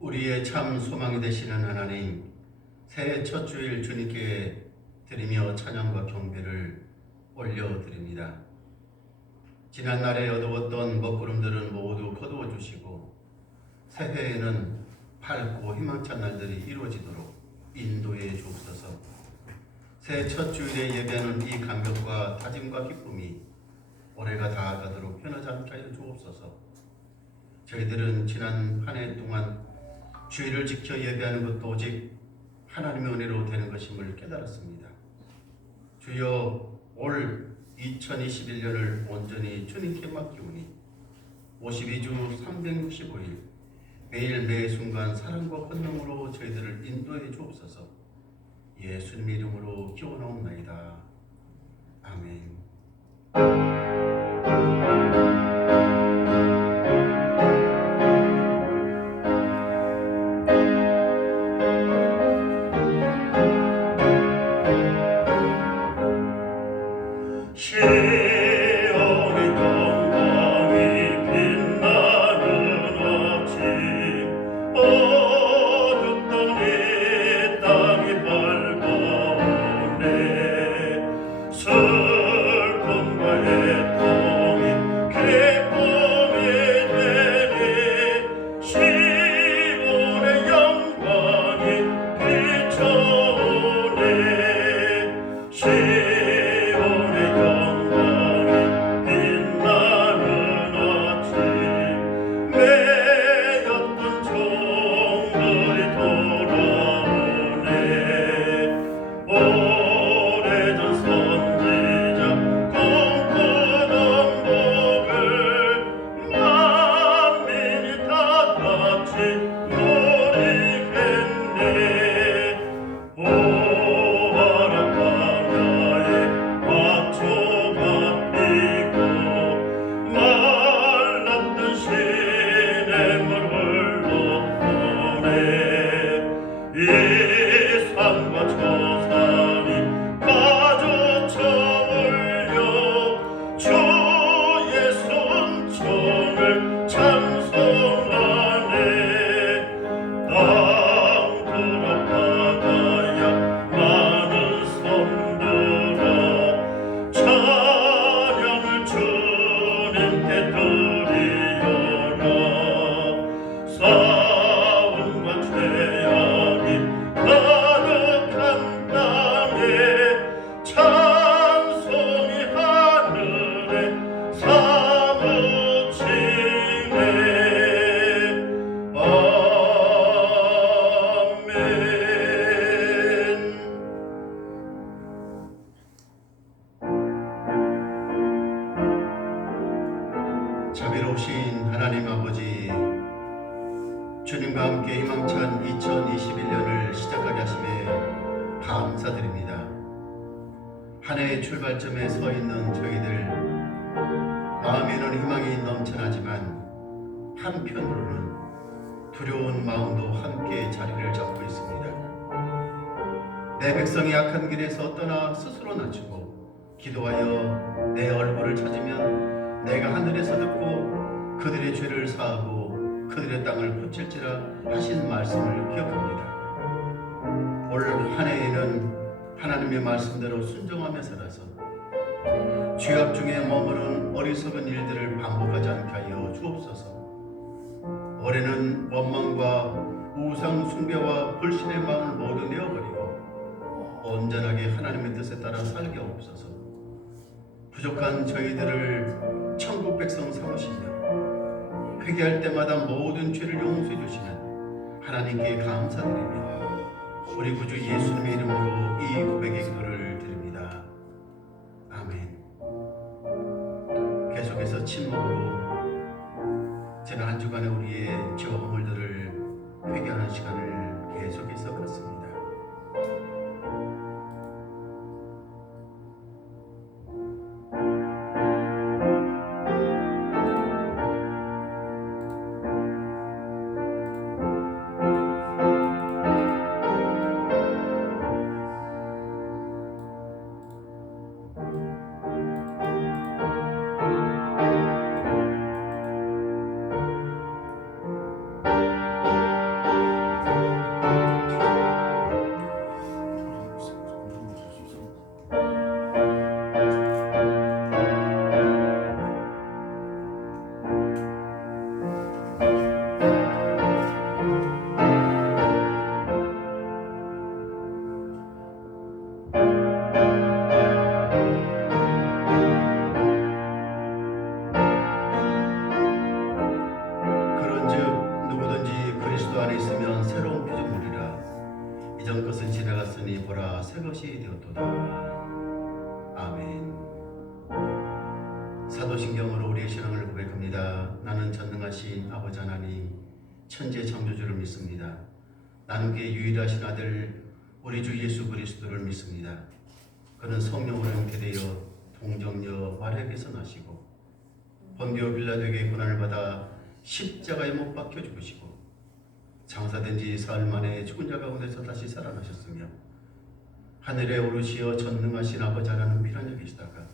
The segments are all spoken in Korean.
우리의 참 소망이 되시는 하나님, 새해 첫 주일 주님께 드리며 찬양과 경배를 올려드립니다. 지난날에 어두웠던 먹구름들은 모두 거두어 주시고 새해에는 밝고 희망찬 날들이 이루어지도록 인도해 주옵소서. 새해 첫 주일에 예배하는 이 감격과 다짐과 기쁨이 올해가 다가가도록 변하지 않게 하여 주옵소서. 저희들은 지난 한 해 동안 주일을 지켜 예배하는 것도 오직 하나님의 은혜로 되는 것임을 깨달았습니다. 주여, 올 2021년을 온전히 주님께 맡기오니 52주 365일 매일 매 순간 사랑과 권능으로 저희들을 인도해 주옵소서. 예수님의 이름으로 기원하옵나이다. 아멘. 자비로우신 하나님 아버지, 주님과 함께 희망찬 2021년을 시작하게 하심에 감사드립니다. 한 해의 출발점에 서 있는 저희들, 마음에는 희망이 넘쳐나지만 한편으로는 두려운 마음도 함께 자리를 잡고 있습니다. 내 백성이 악한 길에서 떠나 스스로 낮추고 기도하여 내 얼굴을 찾으면 내가 하늘에서 듣고 그들의 죄를 사하고 그들의 땅을 고칠지라 하신 말씀을 기억합니다. 올 한 해에는 하나님의 말씀대로 순종하며 살아서 죄악 중에 머무는 어리석은 일들을 반복하지 않게 하여 주옵소서. 올해는 원망과 우상 숭배와 불신의 마음을 모두 내어버리고 온전하게 하나님의 뜻에 따라 살게 하옵소서. 부족한 저희들을 천국 백성 삼으시며 회개할 때마다 모든 죄를 용서해 주시는 하나님께 감사드리며 우리 구주 예수님의 이름으로 이 고백의 기도를 드립니다. 아멘. 계속해서 침묵으로 지난 한 주간의 우리의 죄와 허물들을 회개하는 시간을 계속해서 갖습니다. 이전 것은 지나갔으니 보라 새 것이 되었도다. 아멘. 사도신경으로 우리의 신앙을 고백합니다. 나는 전능하신 아버지 하나님 천재 창조주를 믿습니다. 나는 그의 유일하신 아들 우리 주 예수 그리스도를 믿습니다. 그는 성령으로 잉태되어 동정녀 마리아에게서 나시고 본디오 빌라도에게 고난을 받아 십자가에 못 박혀 죽으시고 장사된 지 사흘 만에 죽은 자 가운데서 다시 살아나셨으며 하늘에 오르시어 전능하신 아버지 하나님 피란에 계시다가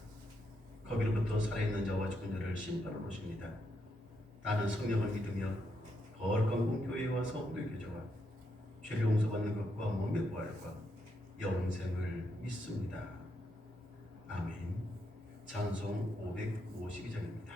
거기로부터 살아있는 자와 죽은 자를 심판하러 오십니다. 나는 성령을 믿으며 거룩한 공교회와 성도의 교제와 죄를 용서받는 것과 몸의 부활과 영생을 믿습니다. 아멘. 찬송 552장입니다.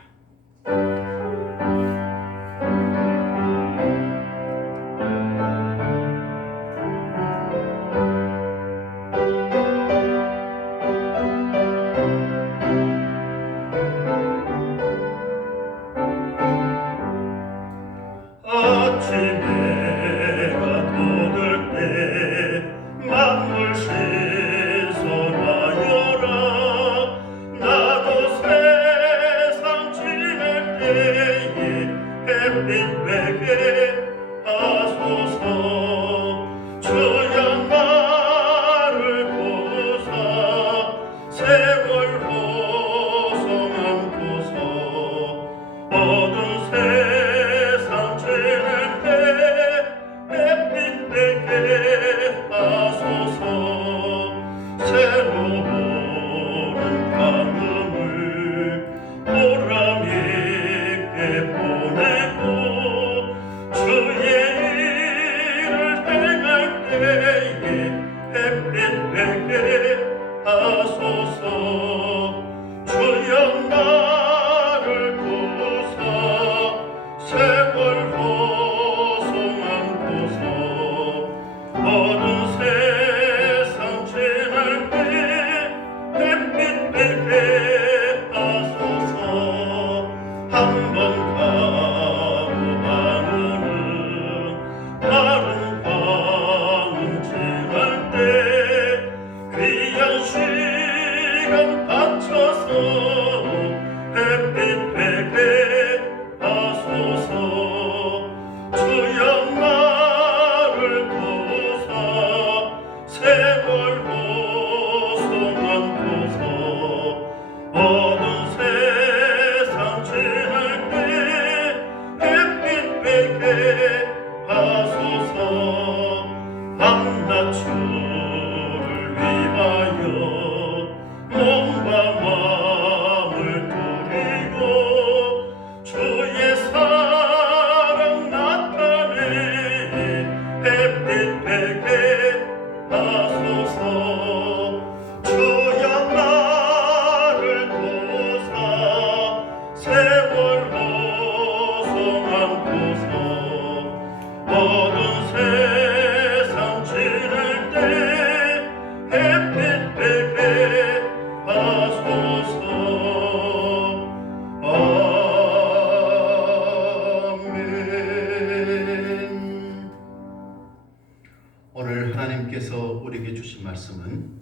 오늘 하나님께서 우리에게 주신 말씀은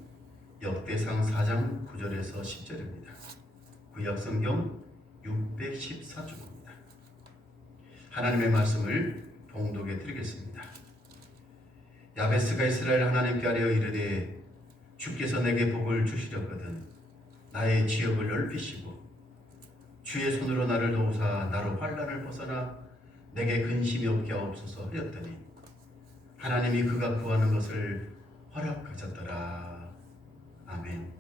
역대상 4장 9절에서 10절입니다. 구약성경 614주입니다. 하나님의 말씀을 봉독해 드리겠습니다. 야베스가 이스라엘 하나님께 아뢰어 이르되 주께서 내게 복을 주시렸거든 나의 지역을 넓히시고 주의 손으로 나를 도우사 나로 환난을 벗어나 내게 근심이 없게 하옵소서 하였더니 하나님이 그가 구하는 것을 허락하셨더라. 아멘.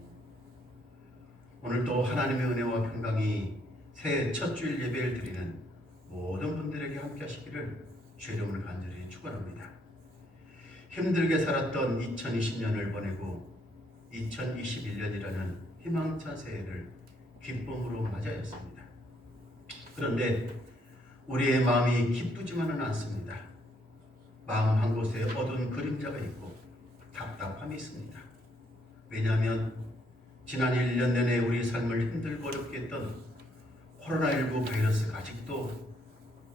오늘도 하나님의 은혜와 평강이 새해 첫 주일 예배를 드리는 모든 분들에게 함께 하시기를 주의 이름으로 간절히 축원합니다. 힘들게 살았던 2020년을 보내고 2021년이라는 희망찬 새해를 기쁨으로 맞이하였습니다. 그런데 우리의 마음이 기쁘지만은 않습니다. 마음 한 곳에 어두운 그림자가 있고 답답함이 있습니다. 왜냐하면 지난 1년 내내 우리 삶을 힘들고 어렵게 했던 코로나19 바이러스가 아직도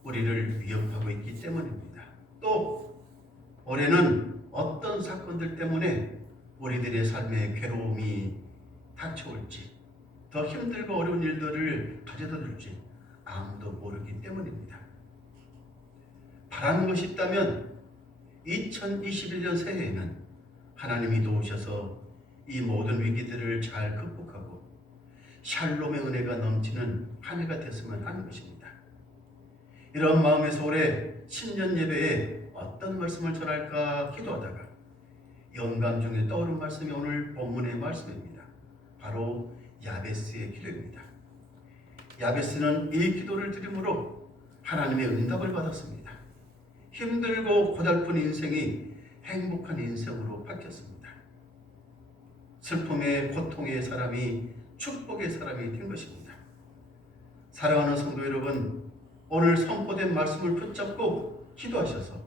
우리를 위협하고 있기 때문입니다. 또 올해는 어떤 사건들 때문에 우리들의 삶에 괴로움이 닥쳐올지 더 힘들고 어려운 일들을 가져다 줄지 아무도 모르기 때문입니다. 바라는 것이 있다면 2021년 새해에는 하나님이 도우셔서 이 모든 위기들을 잘 극복하고 샬롬의 은혜가 넘치는 한 해가 됐으면 하는 것입니다. 이런 마음에서 올해 신년 예배에 어떤 말씀을 전할까 기도하다가 영감 중에 떠오른 말씀이 오늘 본문의 말씀입니다. 바로 야베스의 기도입니다. 야베스는 이 기도를 드림으로 하나님의 응답을 받았습니다. 힘들고 고달픈 인생이 행복한 인생으로 바뀌었습니다. 슬픔의 고통의 사람이 축복의 사람이 된 것입니다. 사랑하는 성도 여러분, 오늘 선포된 말씀을 붙잡고 기도하셔서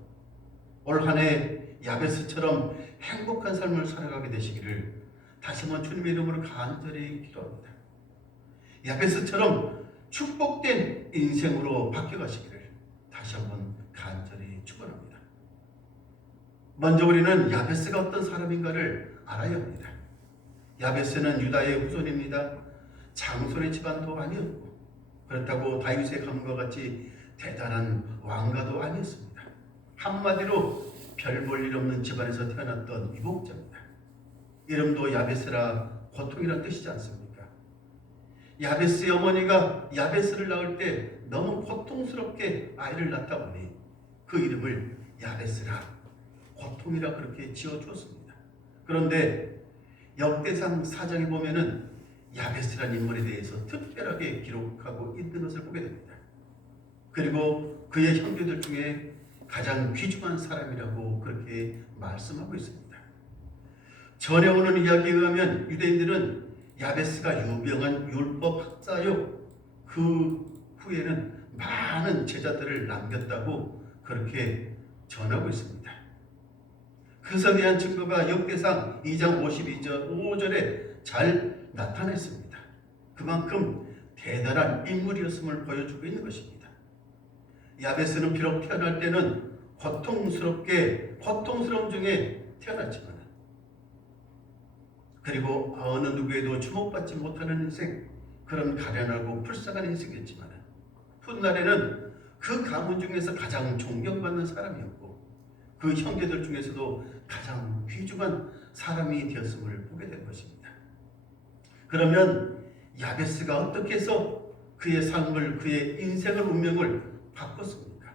올 한 해 야베스처럼 행복한 삶을 살아가게 되시기를 다시 한번 주님의 이름으로 간절히 기도합니다. 야베스처럼 축복된 인생으로 바뀌어가시기를 다시 한번 간절히 축원합니다. 먼저 우리는 야베스가 어떤 사람인가를 알아야 합니다. 야베스는 유다의 후손입니다. 장손의 집안도 아니었고 그렇다고 다윗의 가문과 같이 대단한 왕가도 아니었습니다. 한마디로 별 볼 일 없는 집안에서 태어났던 이복자입니다. 이름도 야베스라 고통이란 뜻이지 않습니까? 야베스의 어머니가 야베스를 낳을 때 너무 고통스럽게 아이를 낳다 보니 그 이름을 야베스라 고통이라 그렇게 지어주었습니다. 그런데 역대상 4장에 보면은 야베스라는 인물에 대해서 특별하게 기록하고 있는 것을 보게 됩니다. 그리고 그의 형제들 중에 가장 귀중한 사람이라고 그렇게 말씀하고 있습니다. 전해 오는 이야기에 의하면 유대인들은 야베스가 유명한 율법 학자요 그 후에는 많은 제자들을 남겼다고 그렇게 전하고 있습니다. 그것에 대한 증거가 역대상 2장 5절에 잘 나타나 있습니다. 그만큼 대단한 인물이었음을 보여주고 있는 것입니다. 야베스는 비록 태어날 때는 고통스러운 중에 태어났지만 그리고 어느 누구에도 주목받지 못하는 인생, 그런 가련하고 불쌍한 인생이었지만 훗날에는 그 가문 중에서 가장 존경받는 사람이었고 그 형제들 중에서도 가장 귀중한 사람이 되었음을 보게 된 것입니다. 그러면 야베스가 어떻게 해서 그의 삶을, 그의 인생을, 운명을 바꿨습니까?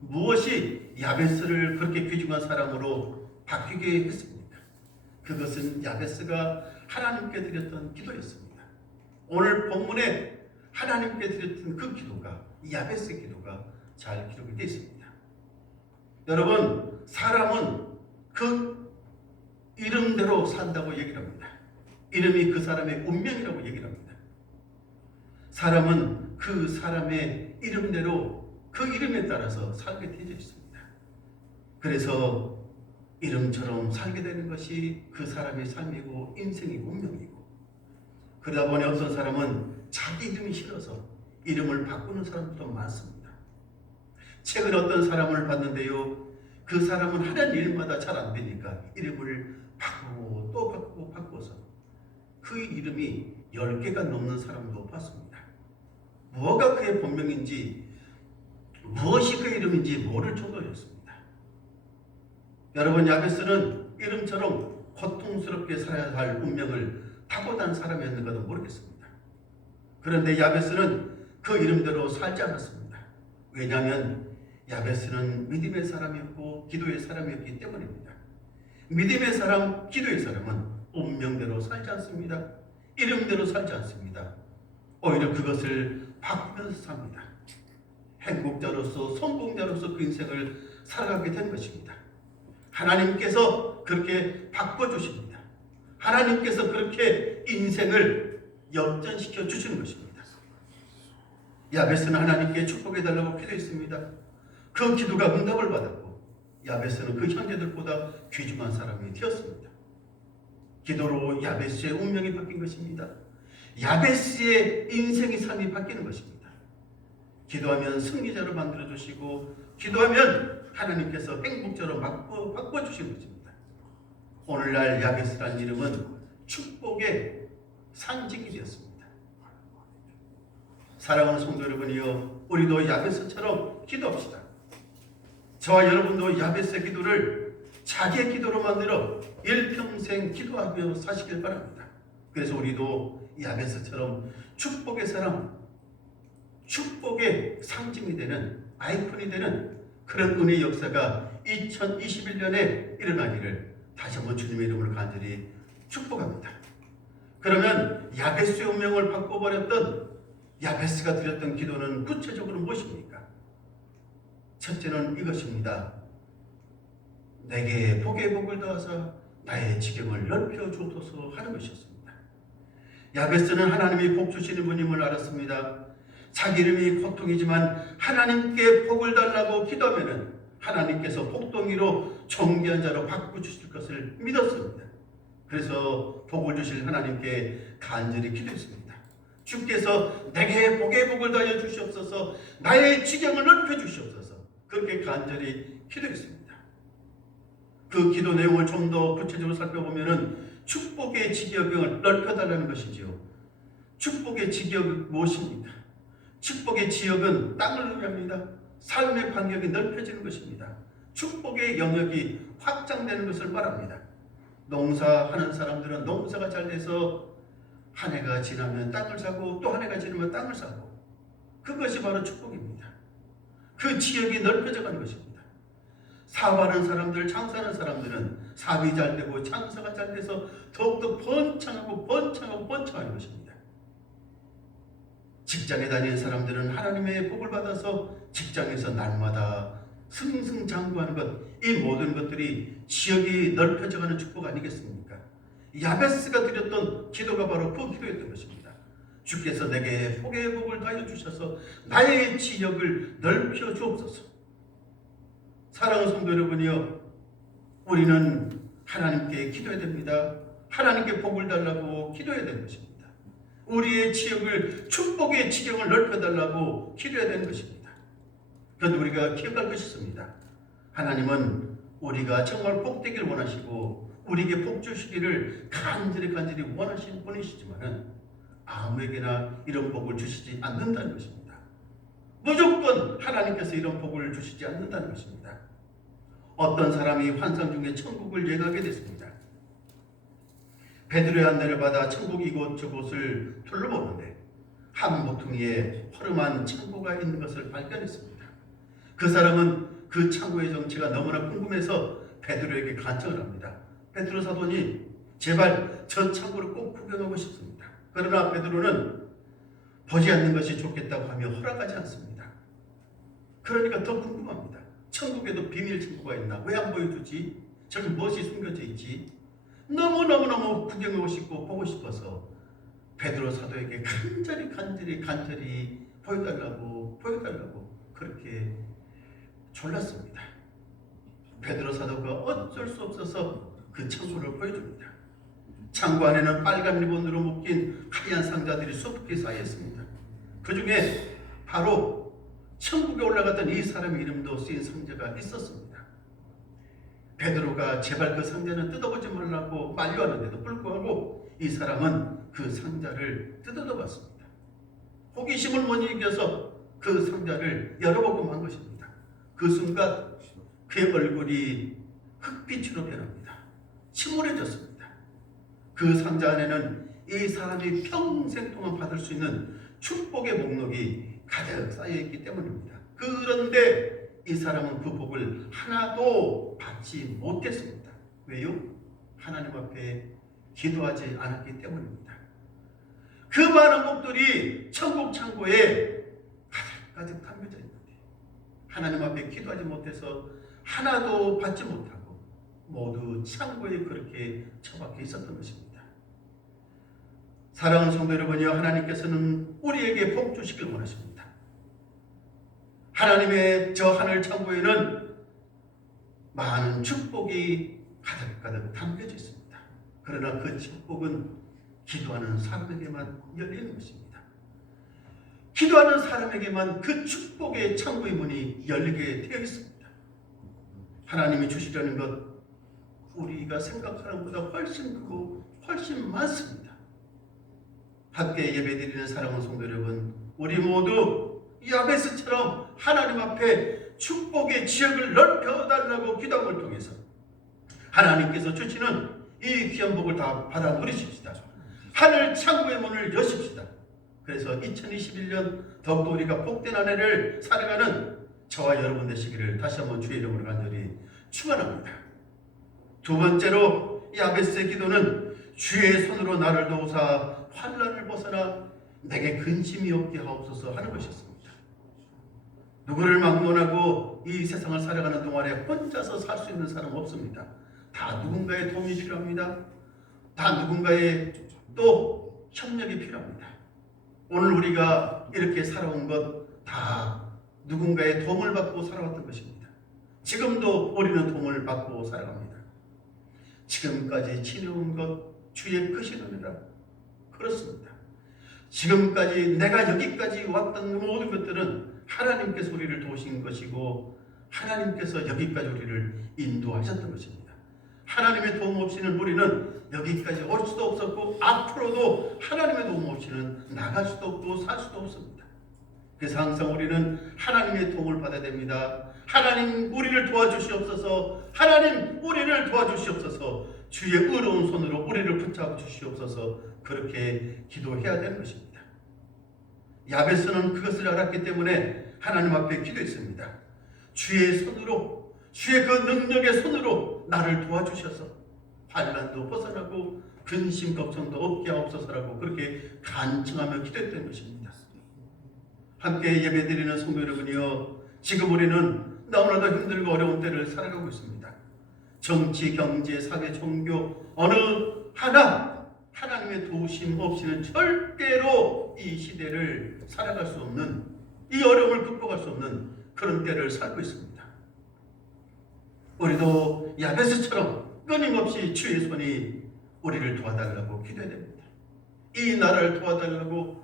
무엇이 야베스를 그렇게 귀중한 사람으로 바뀌게 했습니까? 그것은 야베스가 하나님께 드렸던 기도였습니다. 오늘 본문에 하나님께 드렸던 그 기도가, 야베스의 기도가 잘 기록이 되어 있습니다. 여러분, 사람은 그 이름대로 산다고 얘기를 합니다. 이름이 그 사람의 운명이라고 얘기를 합니다. 사람은 그 사람의 이름대로 그 이름에 따라서 살게 되어 있습니다. 그래서 이름처럼 살게 되는 것이 그 사람의 삶이고 인생이고 운명이고, 그러다 보니 어떤 사람은 자기 이름이 싫어서 이름을 바꾸는 사람도 많습니다. 책을 어떤 사람을 봤는데요, 그 사람은 하는 일마다 잘 안 되니까 이름을 바꾸고 또 바꾸고 바꿔서 그 이름이 10개가 넘는 사람도 봤습니다. 뭐가 그의 본명인지 무엇이 그 이름인지 모를 정도였습니다. 여러분, 야베스는 이름처럼 고통스럽게 살아야 할 운명을 타고난 사람이었는가도 모르겠습니다. 그런데 야베스는 그 이름대로 살지 않았습니다. 왜냐하면 야베스는 믿음의 사람이었고 기도의 사람이었기 때문입니다. 믿음의 사람, 기도의 사람은 운명대로 살지 않습니다. 이름대로 살지 않습니다. 오히려 그것을 바꾸면서 삽니다. 행복자로서 성공자로서 그 인생을 살아가게 된 것입니다. 하나님께서 그렇게 바꿔주십니다. 하나님께서 그렇게 인생을 역전시켜 주시는 것입니다. 야베스는 하나님께 축복해달라고 기도했습니다. 그 기도가 응답을 받았고 야베스는 그 형제들보다 귀중한 사람이 되었습니다. 기도로 야베스의 운명이 바뀐 것입니다. 야베스의 인생의 삶이 바뀌는 것입니다. 기도하면 승리자로 만들어주시고 기도하면 하나님께서 행복자로 바꿔주시는 것입니다. 오늘날 야베스라는 이름은 축복의 상징이 되었습니다. 사랑하는 성도 여러분이요, 우리도 야베스처럼 기도합시다. 저와 여러분도 야베스의 기도를 자기의 기도로 만들어 일평생 기도하며 사시길 바랍니다. 그래서 우리도 야베스처럼 축복의 사람, 축복의 상징이 되는, 아이콘이 되는 그런 은혜의 역사가 2021년에 일어나기를 다시 한번 주님의 이름으로 간절히 축복합니다. 그러면 야베스의 운명을 바꿔버렸던 야베스가 드렸던 기도는 구체적으로 무엇입니까? 첫째는 이것입니다. 내게 복의 복을 더하사 나의 지경을 넓혀 주옵소서 하는 것이었습니다. 야베스는 하나님이 복 주시는 분임을 알았습니다. 자기 이름이 고통이지만 하나님께 복을 달라고 기도하면 하나님께서 복덩이로 존귀한 자로 바꿔주실 것을 믿었습니다. 그래서 복을 주실 하나님께 간절히 기도했습니다. 주께서 내게 복의 복을 더하여 주시옵소서, 나의 지경을 넓혀 주시옵소서, 그렇게 간절히 기도했습니다. 그 기도 내용을 좀 더 구체적으로 살펴보면 축복의 지경을 넓혀달라는 것이지요. 축복의 지경은 무엇입니까? 축복의 지역은 땅을 의미합니다. 삶의 반경이 넓혀지는 것입니다. 축복의 영역이 확장되는 것을 말합니다. 농사하는 사람들은 농사가 잘 돼서 한 해가 지나면 땅을 사고 또 한 해가 지나면 땅을 사고, 그것이 바로 축복입니다. 그 지역이 넓혀져 가는 것입니다. 사업하는 사람들, 장사하는 사람들은 사업이 잘 되고 장사가 잘 돼서 더욱더 번창하고 번창하는 것입니다. 직장에 다니는 사람들은 하나님의 복을 받아서 직장에서 날마다 승승장구하는 것, 이 모든 것들이 지역이 넓혀져가는 축복 아니겠습니까? 야베스가 드렸던 기도가 바로 그 기도였던 것입니다. 주께서 내게 복의 복을 더하여 주셔서 나의 지역을 넓혀 주옵소서. 사랑하는 성도 여러분이요, 우리는 하나님께 기도해야 됩니다. 하나님께 복을 달라고 기도해야 되는 것입니다. 우리의 지역을, 축복의 지경을 넓혀달라고 기도해야 되는 것입니다. 그런데 우리가 기억할 것이 있습니다. 하나님은 우리가 정말 복되기를 원하시고 우리에게 복 주시기를 간절히 원하시는 분이시지만 아무에게나 이런 복을 주시지 않는다는 것입니다. 무조건 하나님께서 이런 복을 주시지 않는다는 것입니다. 어떤 사람이 환상 중에 천국을 예감하게 됐습니다. 베드로의 안내를 받아 천국 이곳저곳을 둘러보는데 한 모퉁이에 허름한 창고가 있는 것을 발견했습니다. 그 사람은 그 창고의 정체가 너무나 궁금해서 베드로에게 간청을 합니다. 베드로 사도님, 제발 저 창고를 꼭 구경하고 싶습니다. 그러나 베드로는 보지 않는 것이 좋겠다고 하며 허락하지 않습니다. 그러니까 더 궁금합니다. 천국에도 비밀 창고가 있나? 왜 안 보여주지? 저기 무엇이 숨겨져 있지? 너무너무 구경하고 싶고 보고 싶어서 베드로 사도에게 간절히 보여달라고 그렇게 졸랐습니다. 베드로 사도가 어쩔 수 없어서 그 창고를 보여줍니다. 창고 안에는 빨간 리본으로 묶인 하얀 상자들이 수북히 쌓여 있습니다. 그 중에 바로 천국에 올라갔던 이 사람의 이름도 쓰인 상자가 있었습니다. 베드로가 제발 그 상자는 뜯어보지 말라고 만류하는데도 불구하고 이 사람은 그 상자를 뜯어봤습니다. 호기심을 못 이겨서 그 상자를 열어보고 만 것입니다. 그 순간 그의 얼굴이 흙빛으로 변합니다. 침울해졌습니다. 그 상자 안에는 이 사람이 평생 동안 받을 수 있는 축복의 목록이 가득 쌓여있기 때문입니다. 그런데 이 사람은 그 복을 하나도 받지 못했습니다. 왜요? 하나님 앞에 기도하지 않았기 때문입니다. 그 많은 복들이 천국 창고에 가득 담겨져 있는데 하나님 앞에 기도하지 못해서 하나도 받지 못하고 모두 창고에 그렇게 처박혀 있었던 것입니다. 사랑하는 성도 여러분이여, 하나님께서는 우리에게 복 주시길 원하십니다. 하나님의 저 하늘 창고에는 많은 축복이 가득가득 담겨져 있습니다. 그러나 그 축복은 기도하는 사람에게만 열리는 것입니다. 기도하는 사람에게만 그 축복의 창고의 문이 열리게 되어 있습니다. 하나님이 주시려는 것 우리가 생각하는 것보다 훨씬 크고 훨씬 많습니다. 함께 예배드리는 사랑하는 성도 여러분, 우리 모두 야베스처럼 하나님 앞에 축복의 지역을 넓혀달라고 기도함을 통해서 하나님께서 주시는 이 귀한 복을 다 받아 누리십시다. 하늘 창고의 문을 여십시다. 그래서 2021년 더욱더 우리가 복된 한 해를 살아가는 저와 여러분 되시기를 다시 한번 주의 이름으로 간절히 축원합니다. 두 번째로 야베스의 기도는 주의 손으로 나를 도우사 환난을 벗어나 내게 근심이 없게 하옵소서 하는 것이었습니다. 누구를 막론하고 이 세상을 살아가는 동안에 혼자서 살 수 있는 사람은 없습니다. 다 누군가의 도움이 필요합니다. 다 누군가의 또 협력이 필요합니다. 오늘 우리가 이렇게 살아온 것 다 누군가의 도움을 받고 살아왔던 것입니다. 지금도 우리는 도움을 받고 살아갑니다. 지금까지 지내온 것 주의 크신 은혜라 그렇습니다. 지금까지 내가 여기까지 왔던 모든 것들은 하나님께서 우리를 도우신 것이고 하나님께서 여기까지 우리를 인도하셨던 것입니다. 하나님의 도움 없이는 우리는 여기까지 올 수도 없었고 앞으로도 하나님의 도움 없이는 나갈 수도 없고 살 수도 없습니다. 그래서 항상 우리는 하나님의 도움을 받아야 됩니다. 하나님 우리를 도와주시옵소서. 하나님 우리를 도와주시옵소서. 주의 의로운 손으로 우리를 붙잡아 주시옵소서. 그렇게 기도해야 되는 것입니다. 야베스는 그것을 알았기 때문에 하나님 앞에 기도했습니다. 주의 손으로, 주의 그 능력의 손으로 나를 도와주셔서 환난도 벗어나고 근심 걱정도 없게 하옵소서라고 그렇게 간청하며 기도했던 것입니다. 함께 예배드리는 성도 여러분이여, 지금 우리는 너무나도 힘들고 어려운 때를 살아가고 있습니다. 정치, 경제, 사회, 종교 어느 하나 하나님의 도우심 없이는 절대로 이 시대를 살아갈 수 없는, 이 어려움을 극복할 수 없는 그런 때를 살고 있습니다. 우리도 야베스처럼 끊임없이 주의 손이 우리를 도와달라고 기도해야 됩니다. 이 나라를 도와달라고,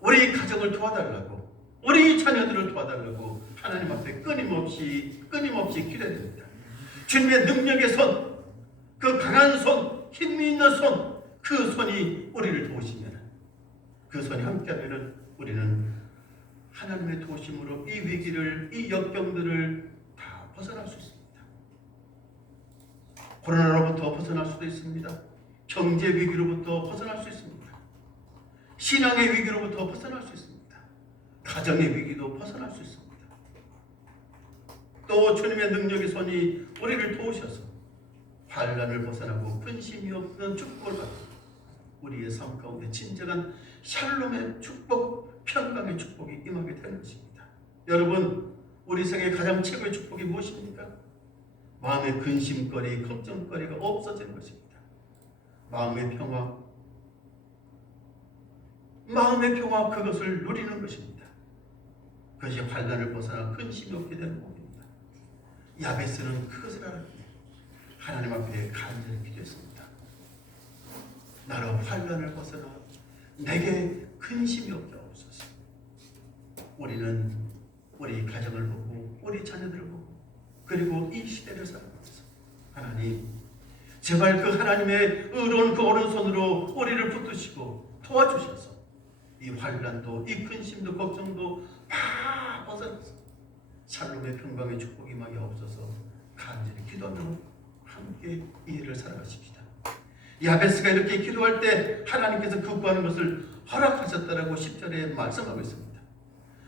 우리 가정을 도와달라고, 우리 자녀들을 도와달라고 하나님 앞에 끊임없이 기도해야 됩니다. 주님의 능력의 손, 그 강한 손, 힘이 있는 손, 그 손이 우리를 도우시면, 그 손이 함께하면 우리는 하나님의 도우심으로 이 위기를, 이 역병들을 다 벗어날 수 있습니다. 코로나로부터 벗어날 수도 있습니다. 경제 위기로부터 벗어날 수 있습니다. 신앙의 위기로부터 벗어날 수 있습니다. 가정의 위기도 벗어날 수 있습니다. 또 주님의 능력의 손이 우리를 도우셔서 환난을 벗어나고 근심이 없는 축복을 받고 우리의 삶 가운데 진정한 샬롬의 축복, 평강의 축복이 임하게 되는 것입니다. 여러분, 우리 생의 가장 최고의 축복이 무엇입니까? 마음의 근심거리, 걱정거리가 없어지는 것입니다. 마음의 평화, 그것을 누리는 것입니다. 그것이 환난을 벗어나 근심이 없게 되는 복입니다. 야베스는 그것을 알았기에 하나님 앞에 간절히 기도했습니다. 나로 환난을 벗어나 내게 근심이 없게 하옵소서. 우리는 우리 가정을 보고 우리 자녀들을 보고 그리고 이 시대를 살아가면서 하나님, 제발 그 하나님의 의로운 그 오른손으로 우리를 붙드시고 도와주셔서 이 환란도, 이 근심도, 걱정도 다 벗어나서 샬롬의 평강의 축복이 막이 없어서 간절히 기도하며 함께 이 일을 살아가십시다. 야베스가 이렇게 기도할 때 하나님께서 그 구하는 것을 허락하셨다라고 10절에 말씀하고 있습니다.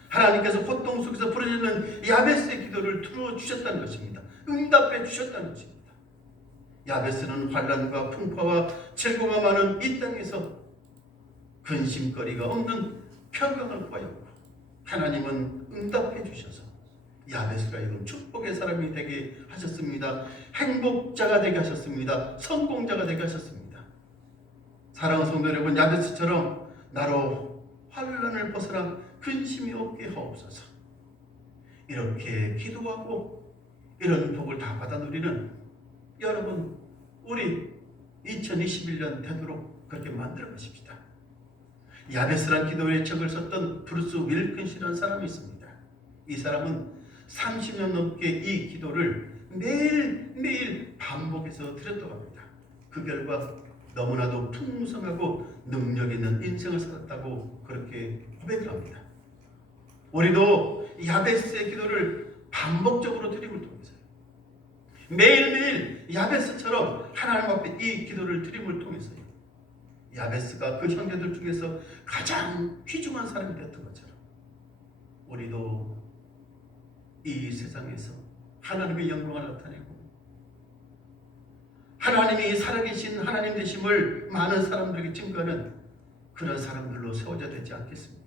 하나님께서 고통 속에서 부르짖는 야베스의 기도를 들어주셨다는 것입니다. 응답해 주셨다는 것입니다. 야베스는 환란과 풍파와 질고가 많은 이 땅에서 근심거리가 없는 평강을 구하였고 하나님은 응답해 주셔서 야베스가 이룬 축복의 사람이 되게 하셨습니다. 행복자가 되게 하셨습니다. 성공자가 되게 하셨습니다. 사랑하는 성도 여러분, 야베스처럼 나로 환란을 벗어나 근심이 없게 하옵소서. 이렇게 기도하고 이런 복을 다 받아 누리는 여러분, 우리 2021년 되도록 그렇게 만들어 가십시다. 야베스란 기도의 책을 썼던 브루스 윌킨스라는 사람이 있습니다. 이 사람은 30년 넘게 이 기도를 매일매일 반복해서 드렸다고 합니다. 그 결과 너무나도 풍성하고 능력 있는 인생을 살았다고 그렇게 고백을 합니다. 우리도 야베스의 기도를 반복적으로 드림을 통해서 매일매일 야베스처럼 하나님 앞에 이 기도를 드림을 통해서요, 야베스가 그 형제들 중에서 가장 귀중한 사람이 되었던 것처럼 우리도 이 세상에서 하나님의 영광을 나타내고 하나님이 살아계신 하나님 되심을 많은 사람들에게 증거하는 그런 사람들로 세워져야 되지 않겠습니까?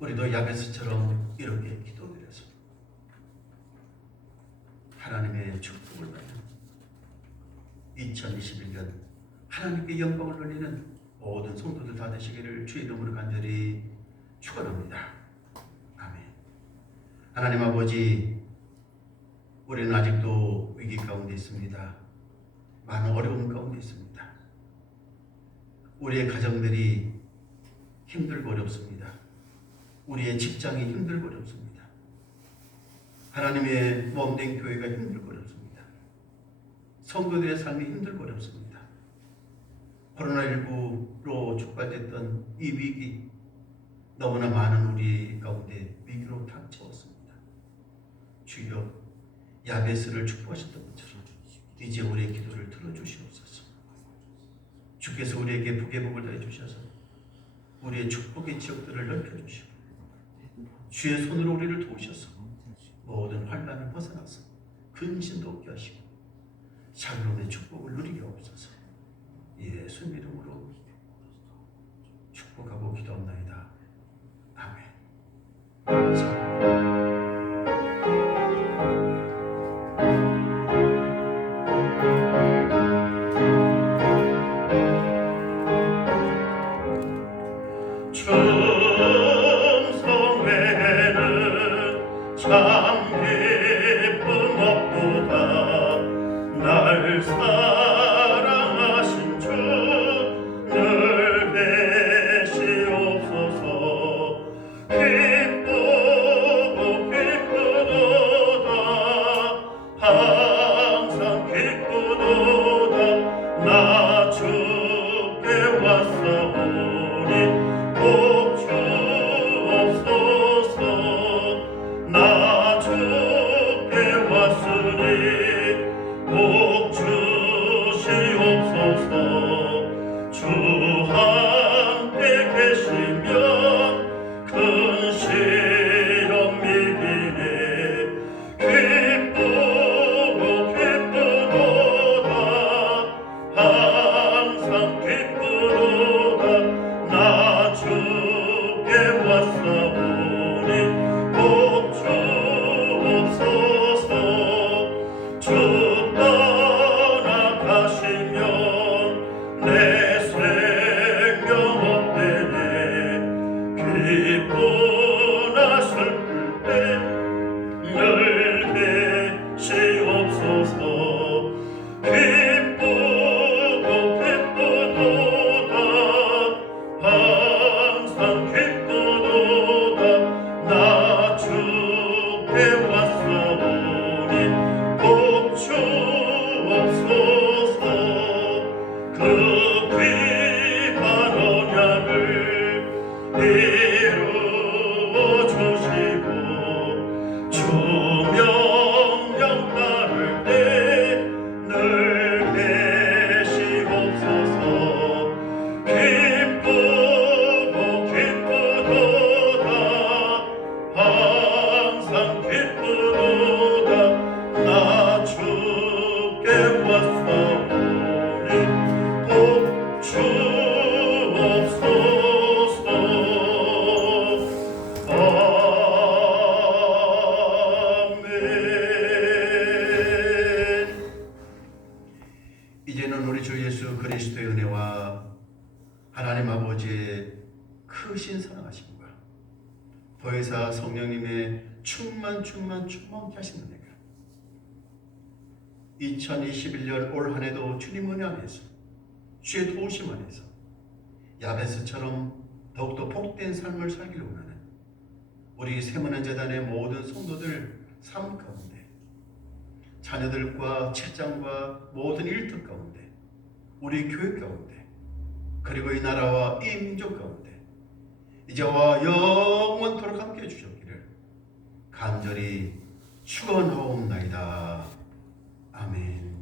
우리도 야베스처럼 이렇게 기도드려서 하나님의 축복을 받는 2021년 하나님께 영광을 돌리는 모든 성도들 다 되시기를 주의 이름으로 간절히 축원합니다. 아멘. 하나님 아버지, 우리는 아직도 위기 가운데 있습니다. 많은 어려움 가운데 있습니다. 우리의 가정들이 힘들고 어렵습니다. 우리의 직장이 힘들고 어렵습니다. 하나님의 몸된 교회가 힘들고 어렵습니다. 성도들의 삶이 힘들고 어렵습니다. 코로나19로 촉발됐던 이 위기, 너무나 많은 우리 가운데 위기로 닥쳐왔습니다. 주여, 야베스를 축복하셨던 것처럼 이제 우리의 기도를 들어주시옵소서. 주께서 우리에게 복의 복을 더해 주셔서 우리의 축복의 지역들을 넓혀주시고 주의 손으로 우리를 도우셔서 모든 환난을 벗어나서 근심도 없게 하시고 샬롬의 축복을 누리게 하옵소서. 예수 이름으로 축복하고 기도합나이다. 아멘. 참 기쁨 없도다. 날 사랑하신 주 이제는 우리 주 예수 그리스도의 은혜와 하나님 아버지의 크신 사랑하심과 보혜사 성령님의 충만케 하신 은혜가 2021년 올 한해도 주님 은혜 안에서 주의 도우심 안에서 야베스처럼 더욱더 복된 삶을 살기를 원하는 우리 세문안 재단의 모든 성도들 삶 가운데 자녀들과 채장과 모든 일터 가운데 우리 교회 가운데 그리고 이 나라와 이 민족 가운데 이제와 영원토록 함께 해주셨기를 간절히 축원하옵나이다. 아멘.